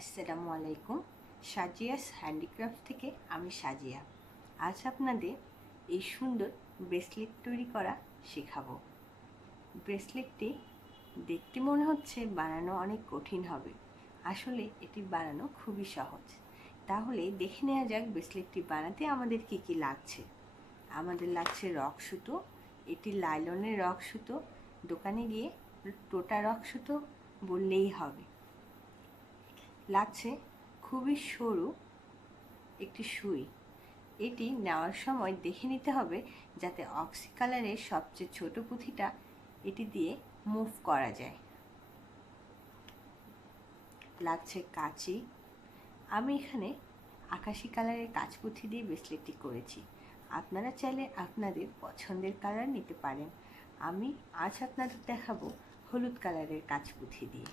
আসসালামু আলাইকুম। শাজিয়াস হ্যান্ডিক্রাফট থেকে আমি শাজিয়া। আজ আপনাদের এই সুন্দর ব্রেসলেট তৈরি করা শেখাবো। ব্রেসলেটটি দেখতে মনে হচ্ছে বানানো অনেক কঠিন হবে, আসলে এটি বানানো খুবই সহজ। তাহলে দেখে নেওয়া যাক ব্রেসলেটটি বানাতে আমাদের কি কি লাগছে। আমাদের লাগছে রক সুতো, এটি লাইলনের রক সুতো, দোকানে গিয়ে টোটা রক সুতো বললেই হবে। লাগছে খুবই সরু একটি সুই, এটি নেওয়ার সময় দেখে নিতে হবে যাতে অক্সি কালারের সবচেয়ে ছোট পুঁথিটা এটি দিয়ে মুভ করা যায়। লাগছে কাঁচি, আমি এখানে আকাশি কালারের কাঁচপুঁথি দিয়ে ব্রেসলেটটি করেছি। আপনারা চাইলে আপনাদের পছন্দের কালার নিতে পারেন। আমি আজ আপনাদের দেখাবো হলুদ কালারের কাঁচপুঁথি দিয়ে,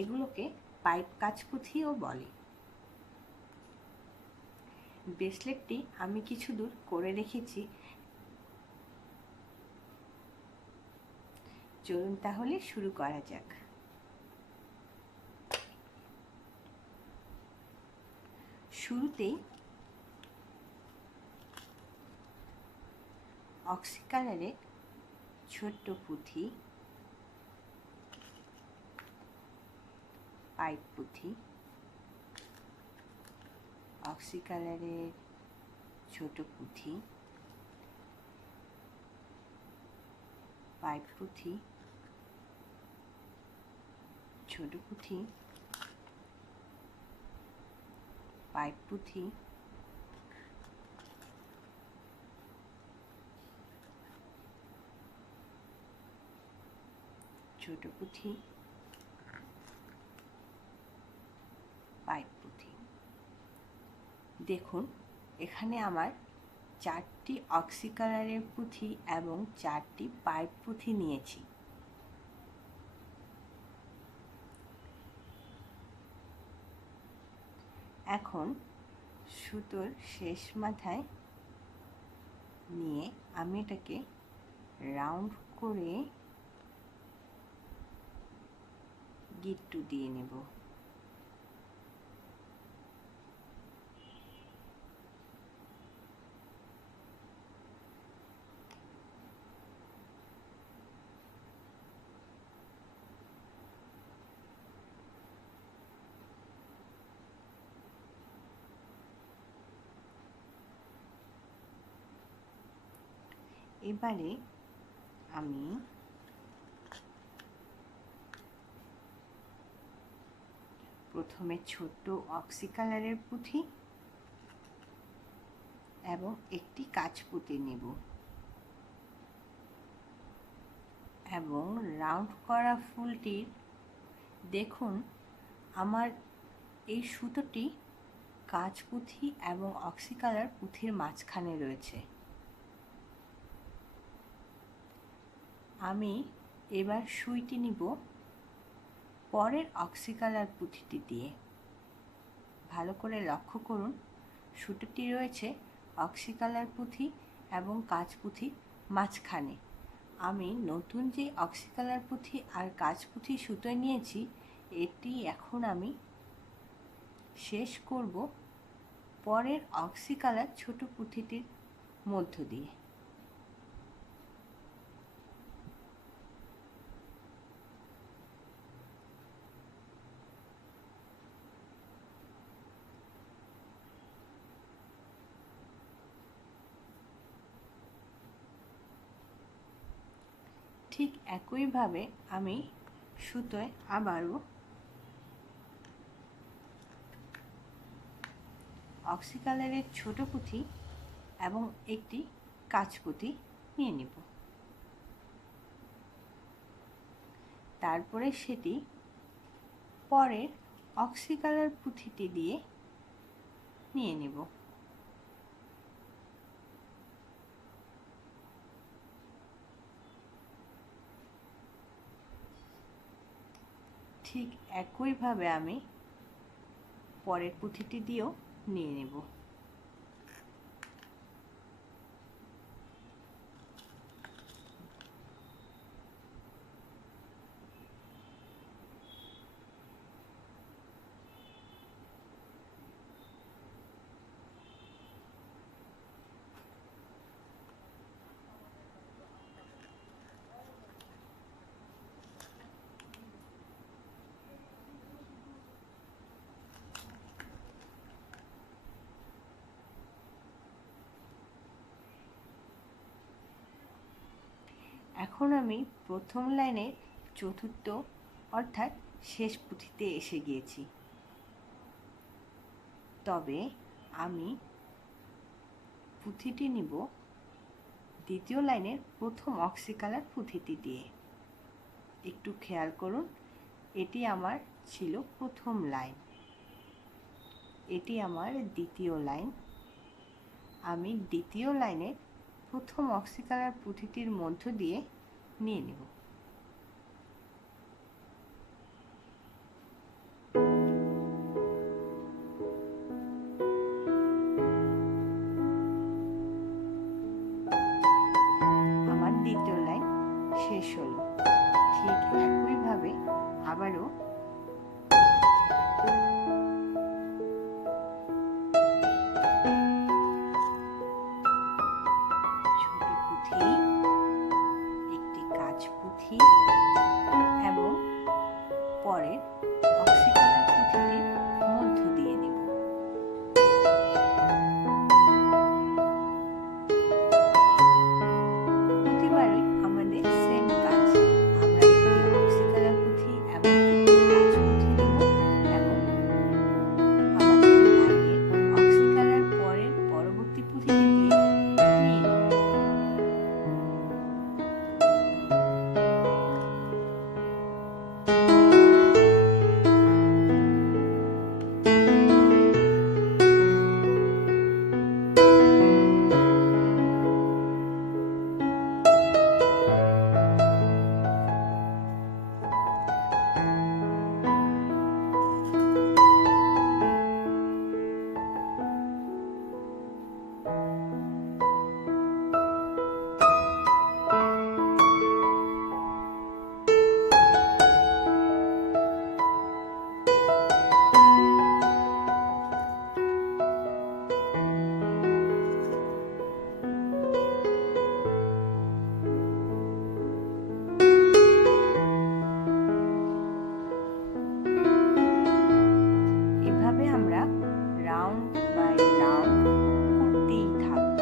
এগুলোকে পাইপ কাঁচপুঁথিও বলে। ব্রেসলেটটি আমি কিছু দূর করে রেখেছি, চলুন তাহলে শুরু করা যাক। শুরুতেই অক্সি কালারের ছোট্ট পুঁথি, পাইপ পুঁথি, অক্সি কালারের ছোট পুঁথি, পাইপ পুঁথি, ছোট পুঁথি, পাইপ পুঁথি, ছোট পুঁথি, পাইপ পুঁথি। দেখুন এখানে আমার 4টি অক্সি কালারের পুঁথি এবং 4টি পাইপ পুঁথি নিয়েছি। এখন সুতোর শেষ মাথায় নিয়ে আমি এটাকে রাউন্ড করে গিট্টু দিয়ে নেব। এবারে আমি প্রথমে ছোট্ট অক্সি কালারের পুঁথি এবং একটি কাঁচপুঁথি নেব এবং রাউন্ড করা ফুলটির, দেখুন আমার এই সুতোটি কাঁচপুঁথি এবং অক্সি কালার পুঁথির মাঝখানে রয়েছে। আমি এবার সুইটি নিব পরের অক্সি কালার পুঁথিটি দিয়ে। ভালো করে লক্ষ্য করুন, সুতোটি রয়েছে অক্সি কালার পুঁথি এবং কাঁচপুঁথির মাঝখানে। আমি নতুন যে অক্সি কালার পুঁথি আর কাঁচপুঁথি সুতো নিয়েছি, এটি এখন আমি শেষ করব পরের অক্সি কালার ছোট পুঁথিটির মধ্য দিয়ে। ঠিক একইভাবে আমি সুতোয় আবারও অক্সি কালারের ছোট পুঁথি এবং একটি কাঁচপুঁথি নিয়ে নেব। তারপরে সেটি পরের অক্সি কালার পুঁথিটি দিয়ে নিয়ে নেব। ঠিক একইভাবে আমি পরের পুঁথিটি দিয়েও নিয়ে নেব। এখন আমি প্রথম লাইনের চতুর্থ অর্থাৎ শেষ পুঁথিতে এসে গিয়েছি। তবে আমি পুঁথিটি নিব দ্বিতীয় লাইনের প্রথম অক্সি কালার পুঁথিটি দিয়ে। একটু খেয়াল করুন, এটি আমার ছিল প্রথম লাইন, এটি আমার দ্বিতীয় লাইন। আমি দ্বিতীয় লাইনের প্রথম অক্সি কালার পুঁথিটির মধ্য দিয়ে নিয়ে নেব। আমার দ্বিতীয় লাইন শেষ হলো। ঠিক একইভাবে আবারও ছোট পুঁথি, একটি কাঁচ পুঁথি এবং পরের অক্সি কালার পুঁথিটির মধ্য দিয়ে নেব। প্রতিবারই আমাদের সেম কাজ, আমরা একটি অক্সি কালার পুঁথি এবং একটি কাঁচ পুঁথি নেব এবং আমাদের লাইনের অক্সি কালার পরের পরবর্তী পুঁথিটি দিয়ে নিয়ে নেব। এভাবে আমরা রাউন্ড বাই রাউন্ড করতেই থাকব।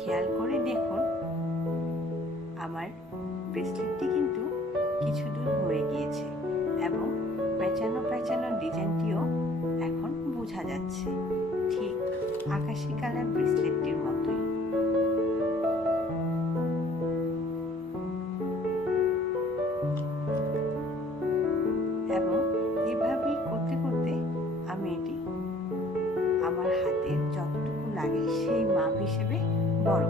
খেয়াল করে দেখুন, আমার ব্রেসলেটটি কিন্তু কিছু দূর হয়ে গিয়েছে এবং পেঁচানো পেঁচানো ডিজাইনটিও এখন বোঝা যাচ্ছে, ঠিক আকাশি কালার ব্রেসলেটটির মতোই। এবং এভাবেই করতে করতে আমি এটি আমার হাতের যতটুকু লাগে সেই মাপ হিসেবে বড়